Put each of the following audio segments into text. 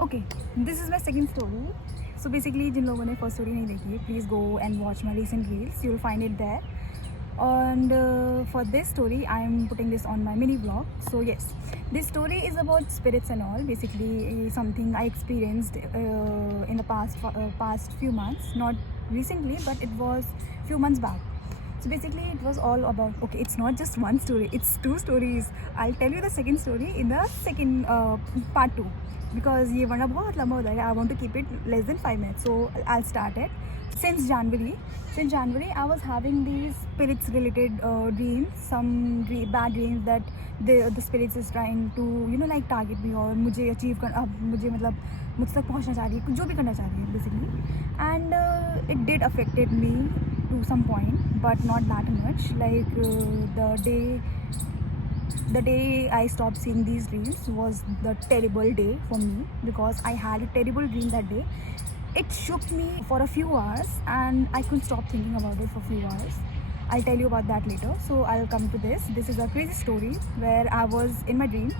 Okay, this is my second story. So basically, जिन लोगों ने first story नहीं देखी है, please go and watch my recent reels. You'll find it there. And for this story, I'm putting this on my mini vlog. So yes, this story is about spirits and all. Basically, something I experienced in the past few months. Not recently, but it was few months back. So basically, it was all about. Okay, it's not just one story. It's two stories. I'll tell you the second story in the second part two, because ये वरना बहुत लंबा हो जाएगा. I want to keep it less than 5 minutes. So I'll start it. Since January, I was having these spirits related dreams, some bad dreams that the spirits is trying to like target me और मुझे achieve कर मुझे मतलब मुझ तक पहुंचना चाह रही है, जो भी करना चाह रही है basically. And it did affected me to some point, but not that much. Like the day I stopped seeing these dreams was the terrible day for me, because I had a terrible dream that day. It shook me for a few hours and I couldn't stop thinking about it for a few hours. I'll tell you about that later. So I'll come to this. This is a crazy story where I was in my dream.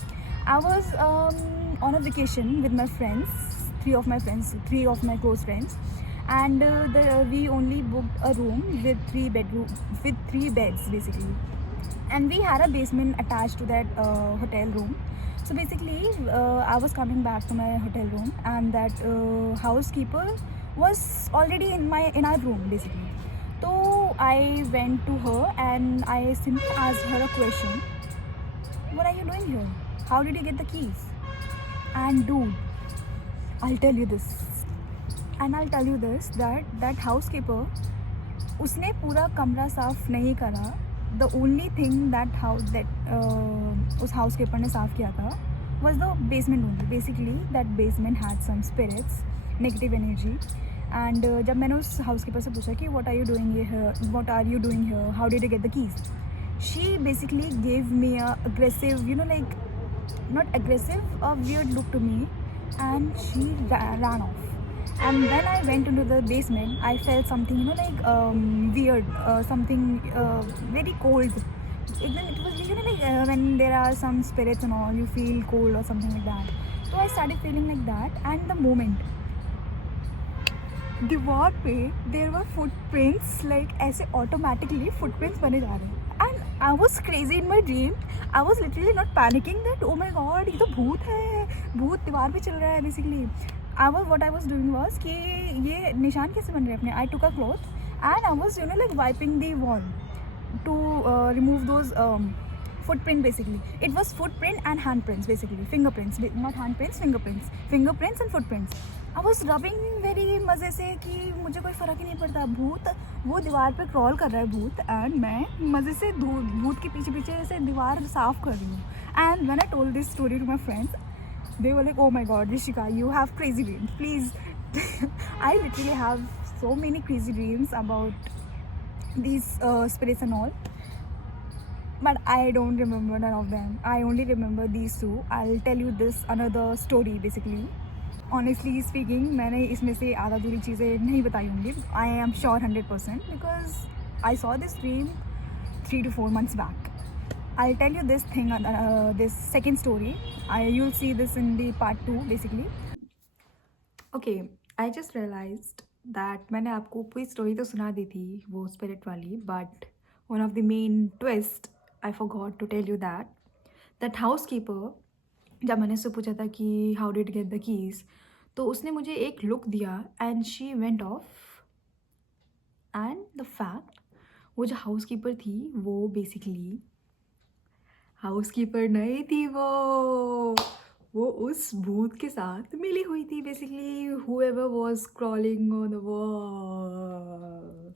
I was on a vacation with my friends, three of my close friends, and we only booked a room with with three beds basically, and we had a basement attached to that hotel room. So basically, I was coming back to my hotel room, and that housekeeper was already in our room basically. So I went to her and I simply asked her a question. What are you doing here? How did you get the keys? And dude, I'll tell you this. And I'll tell you this, that housekeeper, उसने पूरा कमरा साफ नहीं करा. The only thing उस housekeeper ने साफ किया था was the basement only. Basically, that basement had some spirits, negative energy. And जब मैंने उस housekeeper से पूछा कि what are you doing here, how did you get the keys, she basically gave me a aggressive, like not aggressive, a weird look to me, and she ran off. And when I went into the basement, I felt something, like weird, something very cold. It was, like when there are some spirits and all, you feel cold or something like that. So I started feeling like that, and the moment दीवार पे there were footprints, like ऐसे automatically footprints बने जा रहे हैं. And I was crazy in my dream. I was literally not panicking that oh my god ये तो भूत है, भूत दीवार पे चल रहा है basically. What I was doing was कि ये निशान कैसे बन रहे हैं अपने. I took a cloth and I was like wiping the wall to remove those footprint basically. It was footprint and handprints basically, fingerprints, not handprints, fingerprints and footprints. I was rubbing very मज़े से कि मुझे कोई फ़र्क ही नहीं पड़ता. भूत वो दीवार पे क्रॉल कर रहा है भूत, एंड मैं मज़े से भूत के पीछे पीछे से दीवार साफ़ कर रही हूँ. And when I told this story to my friends, they were like, oh my god, Rishika, you have crazy dreams, please. I literally have so many crazy dreams about these spirits and all, but I don't remember none of them. I only remember these two. I'll tell you this another story basically. Honestly speaking, मैंने इसमें से आधा दूरी चीज़ें नहीं बताई होंगी. I am sure 100% because I saw this dream 3 to 4 months back. I'll tell you this thing, this second story. You'll see this in the part 2 basically. Okay, I just realized that मैंने आपको पूरी story तो सुना दी थी वो spirit वाली, but one of the main twist I forgot to tell you that housekeeper, जब मैंने उससे पूछा था कि how did you get the keys, तो उसने मुझे एक लुक दिया and she went off. and the fact, वो जो हाउसकीपर थी वो बेसिकली हाउसकीपर नहीं थी, वो उस भूत के साथ मिली हुई थी basically. whoever was crawling on the wall.